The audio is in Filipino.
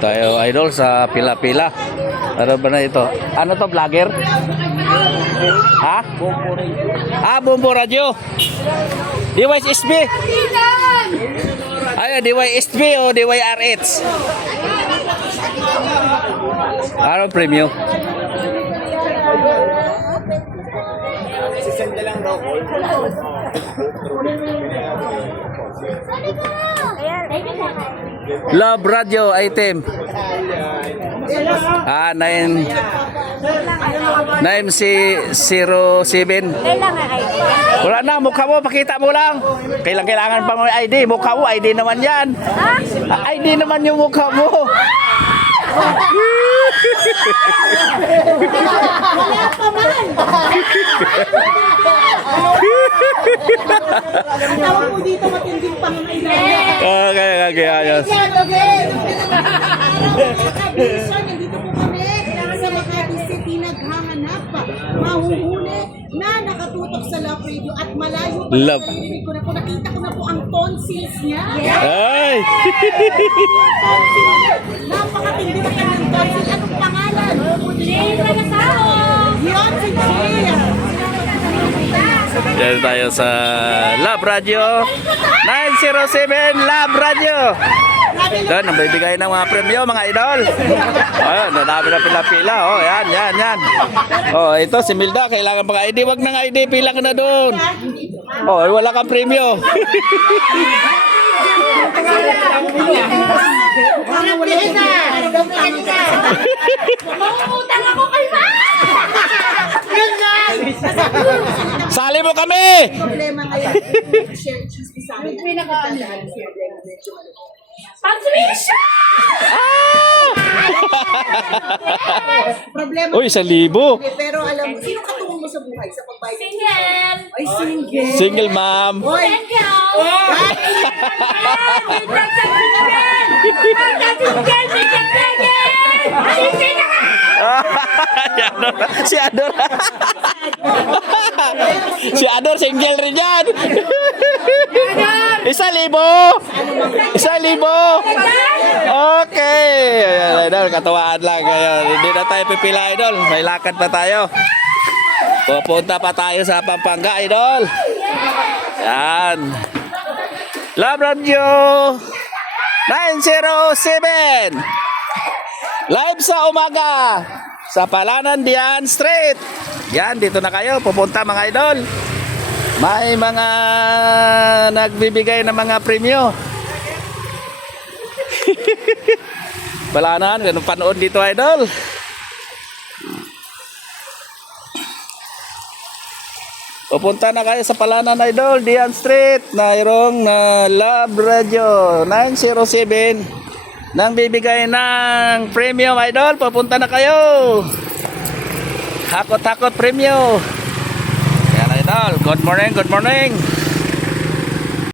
Tayo idol sa pila-pila. Ano ba na ito? Ano to, vlogger? Ha? Bombo Radio. DYSB. Ayo, DYSB o DYRH. Ano premium? Love Radio item. 907. Wala na, mukha mo, pakita mo lang. Kailangan pang may ID. Mukha mo, ID naman yan. ID naman yung mukha mo. Wala pa man. Tawag mo dito matinding pangangailangan. Okay, ayos. Sir, nandito po kami sa Makati City naghahanap pa. Mahuhuli na nakatutok sa Love Radio at malayo pa. Love. Ko na po, nakita ko na po ang tonsils niya. Ay! Napakatindi na kanyang tonsils. Anong pangalan? Jane Manasao. Yun, si Jane. Diyan tayo sa Love Radio 907 Love Radio. Doon, nabibigay ng mga premyo, mga idol. Ayun, nadami na pila-pila. Oh, yan. Oh, ito si Milda, kailangan pang ID. Wag nang ID, pila ka na doon. Oh, wala kang premyo. Mangungutang ako kay Ma! Sali mo kami! Problema ngayon. Share cheese sa amin. Pansubisyon! Problema. Uy, 1,000. Pero alam mo, sino katulong mo sa buhay sa pagbayad? Single! Ay, single. Single ma'am. Hoy! Si Ador. Si Ador single rin yan. 1,000. 1,000. Okay. Ayan, idol, katuwaan lang. Ayan, hindi na tayo pipila, idol. May lakad pa tayo. Pupunta pa tayo sa Pampanga, idol. Yan. Love Radio 907. Live sa umaga sa Palanan Dian Street. Yan, dito na kayo. Pupunta mga idol. May mga nagbibigay ng mga premyo. Palanan, ganun panood dito idol. Pupunta na kayo sa Palanan idol, Dian Street. Mayroong Love Radio 907 nang bibigay ng premium idol. Pupunta na kayo. Hakot-hakot premium. Yan idol. Good morning.